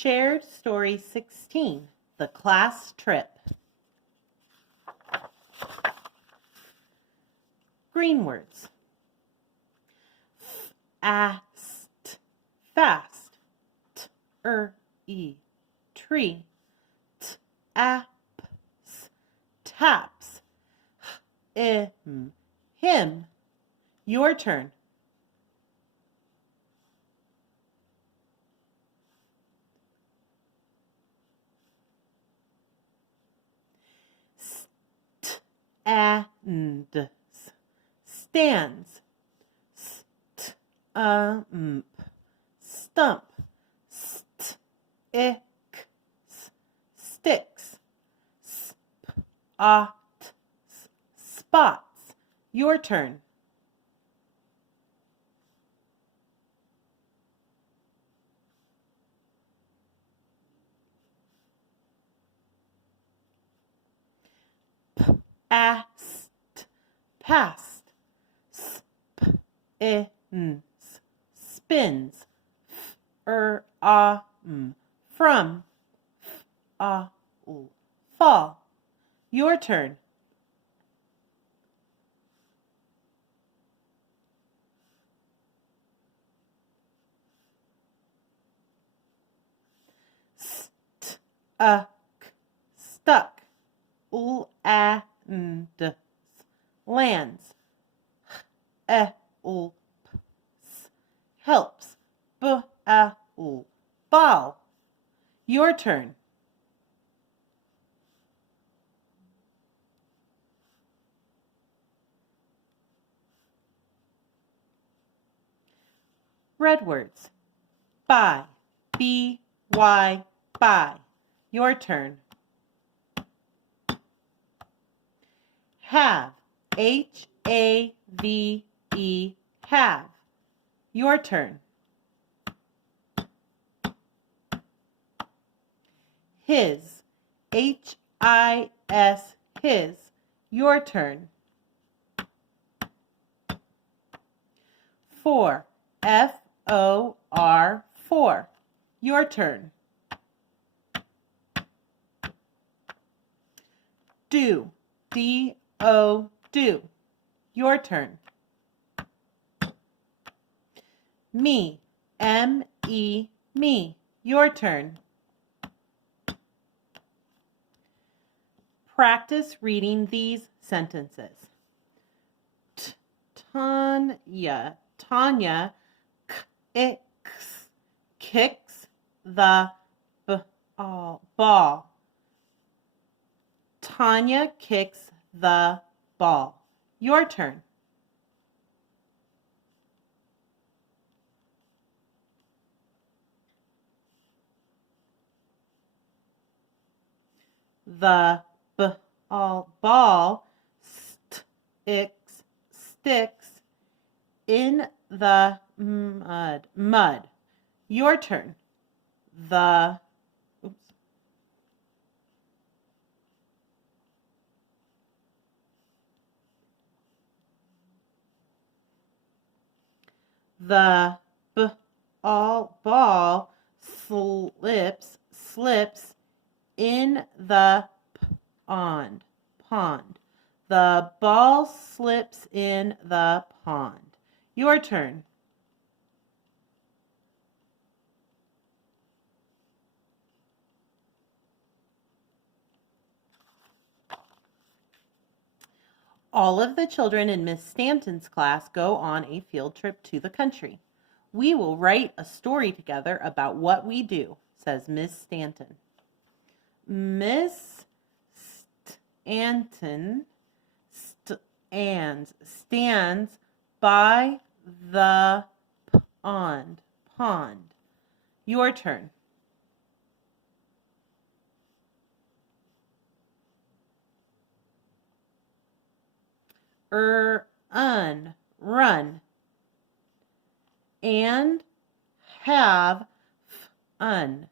Shared Story 16, The Class Trip. Green words. Fast, fast. Tree. Apps, taps. Him. Your turn. Stands, stands. Stump, sticks. Spots. Your turn. Past, spins, from, fall. Your turn. Stuck, lands, helps, ball. Your turn. Red words. Buy, B-Y, buy. Your turn. Have, H-A-V-E, have. Your turn. His, H-I-S, his. Your turn. For, F-O-R, for. Your turn. Do, D-O, do. Your turn. Me, M-E, me. Your turn. Practice reading these sentences. Tanya kicks the ball. Tanya kicks the ball. Your turn. The ball sticks in the mud. Your turn. The ball slips in the pond. The ball slips in the pond. Your turn. All of the children in Miss Stanton's class go on a field trip to the country. We will write a story together about what we do, says Miss Stanton. Miss Stanton stands by the pond. Your turn. Run, and have fun,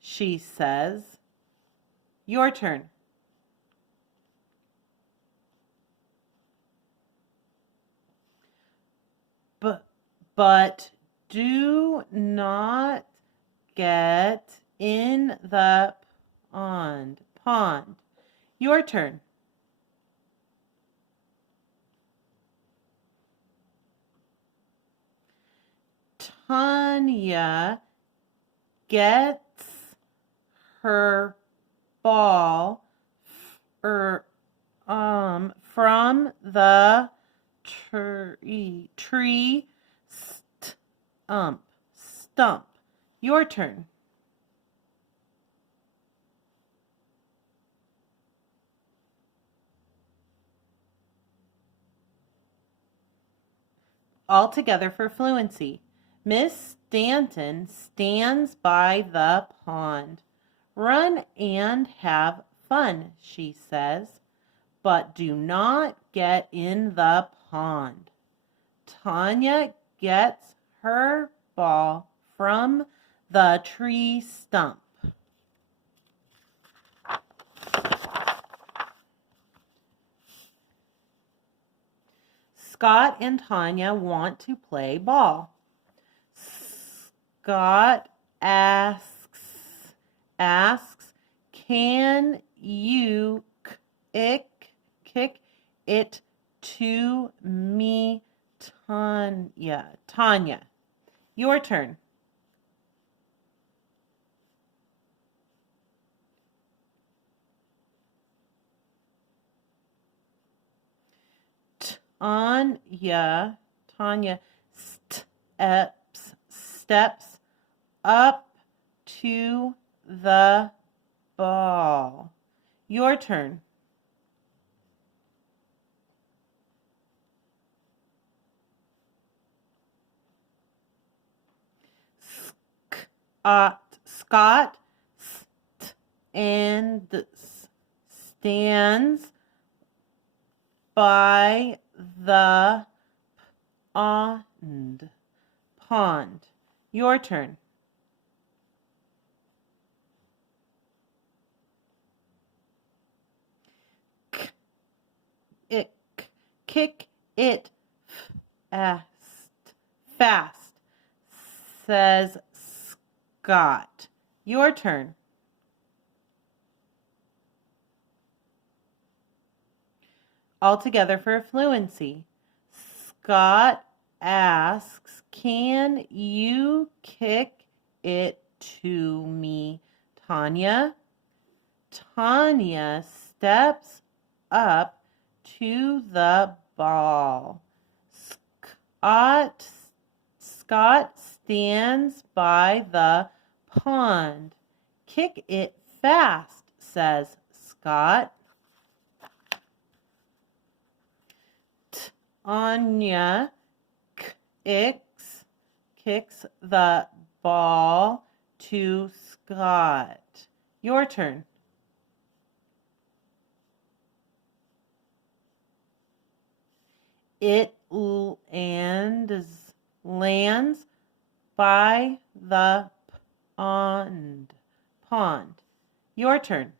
she says. Your turn. But do not get in the pond. Pond. Your turn. Tanya gets her ball from the tree stump. Your turn. All together for fluency. Miss Stanton stands by the pond. Run and have fun, she says, but do not get in the pond. Tanya gets her ball from the tree stump. Scott and Tanya want to play ball. Scott asks, can you kick it to me, Tanya? Tanya, your turn. Tanya steps up to the ball. Your turn. Scott stands by the pond. Your turn. Kick it fast, says Scott. Your turn. All together for fluency. Scott asks, can you kick it to me, Tanya? Tanya steps up to the ball. Scott stands by the pond. Kick it fast, says Scott. Tanya kicks the ball to Scott. Your turn. It lands by the pond. Your turn.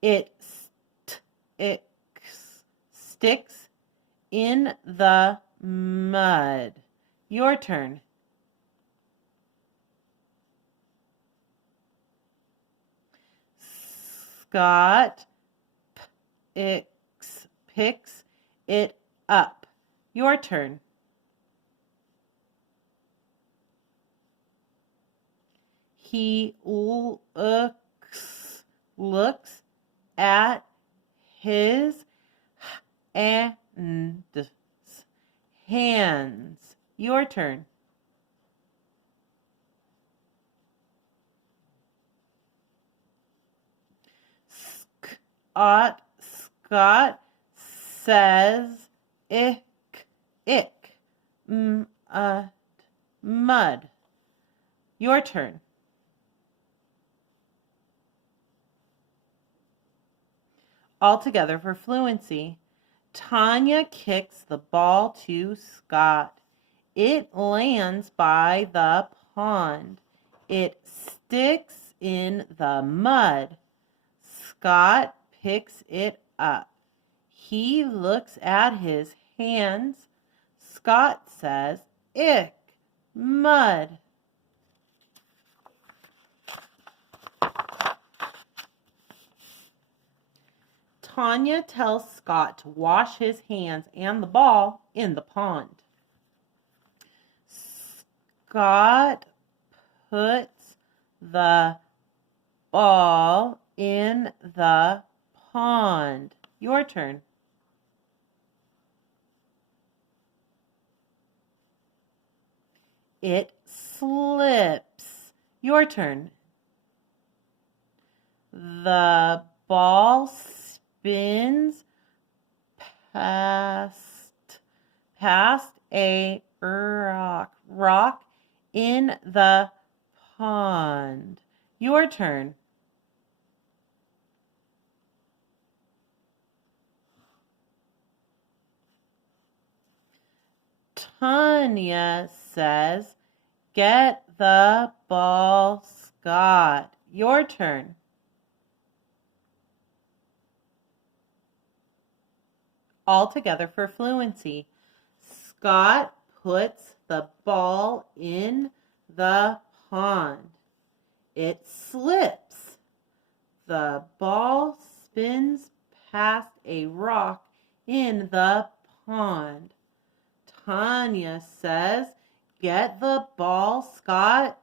It sticks in the mud. Your turn. Scott picks it up. Your turn. He looks at his hands. Your turn. Scott says, ick, mud. Your turn. All together for fluency. Tanya kicks the ball to Scott. It lands by the pond. It sticks in the mud. Scott picks it up. He looks at his hands. Scott says, ick, mud. Tanya tells Scott to wash his hands and the ball in the pond. Scott puts the ball in the pond. Your turn. It slips. Your turn. The ball spins past a rock in the pond. Your turn. Tanya says, "Get the ball, Scott." Your turn. All together for fluency. Scott puts the ball in the pond. It slips. The ball spins past a rock in the pond. Tanya says, "Get the ball, Scott."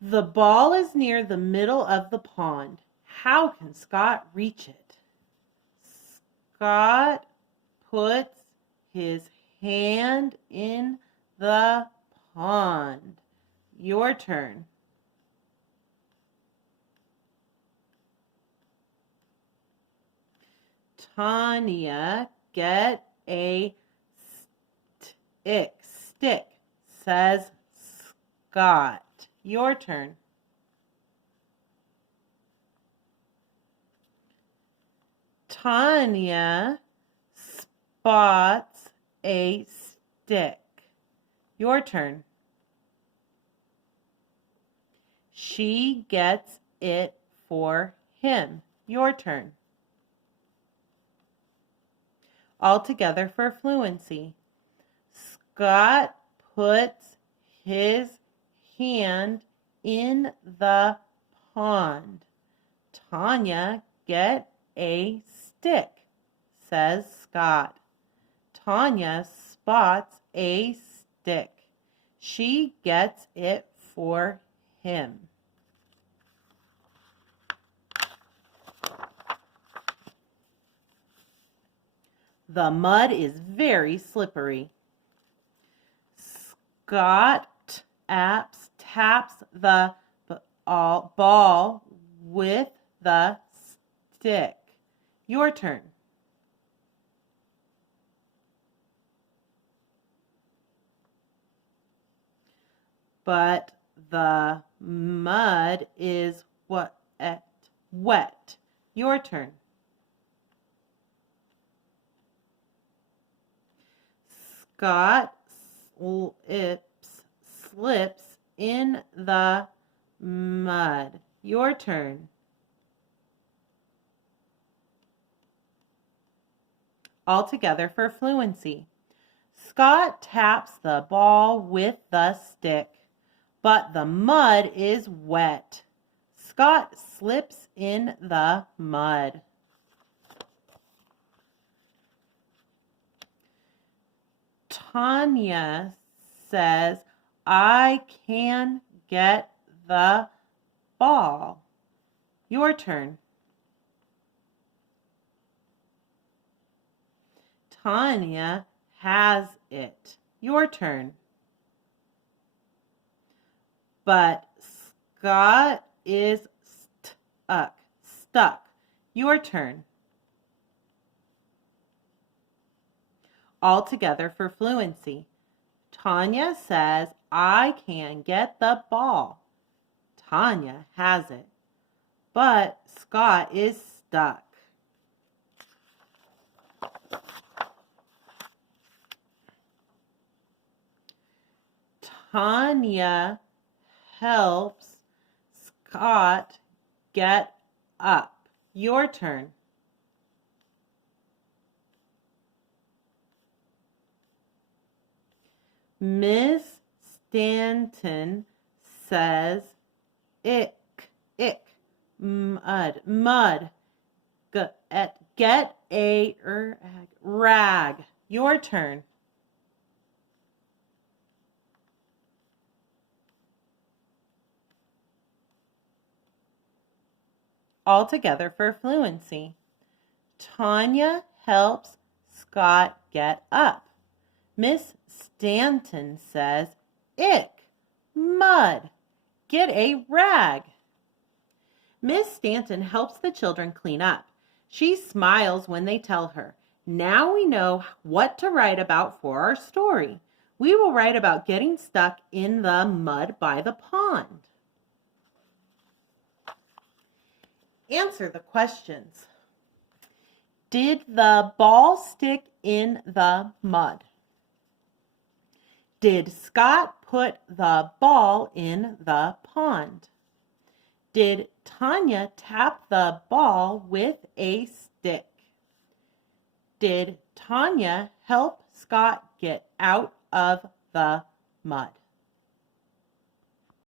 The ball is near the middle of the pond. How can Scott reach it? Scott puts his hand in the pond. Your turn. Tanya, get a stick, says Scott. Your turn. Tanya spots a stick. Your turn. She gets it for him. Your turn. All together for fluency. Scott puts his hand in the pond. Tanya, get a stick, says Scott. Tanya spots a stick. She gets it for him. The mud is very slippery. Scott taps the ball with the stick. Your turn. But the mud is wet. Your turn. Scott slips in the mud. Your turn. All together for fluency. Scott taps the ball with the stick, but the mud is wet. Scott slips in the mud. Tanya says, "I can get the ball." Your turn. Tanya has it. Your turn. But Scott is stuck. Your turn. All together for fluency. Tanya says, "I can get the ball." Tanya has it. But Scott is stuck. Tanya helps Scott get up. Your turn. Miss Stanton says, ick, mud, mud. Get a rag. Your turn. All together for fluency. Tanya helps Scott get up. Miss Stanton says, ick, mud, get a rag. Miss Stanton helps the children clean up. She smiles when they tell her, now we know what to write about for our story. We will write about getting stuck in the mud by the pond. Answer the questions. Did the ball stick in the mud? Did Scott put the ball in the pond? Did Tanya tap the ball with a stick? Did Tanya help Scott get out of the mud?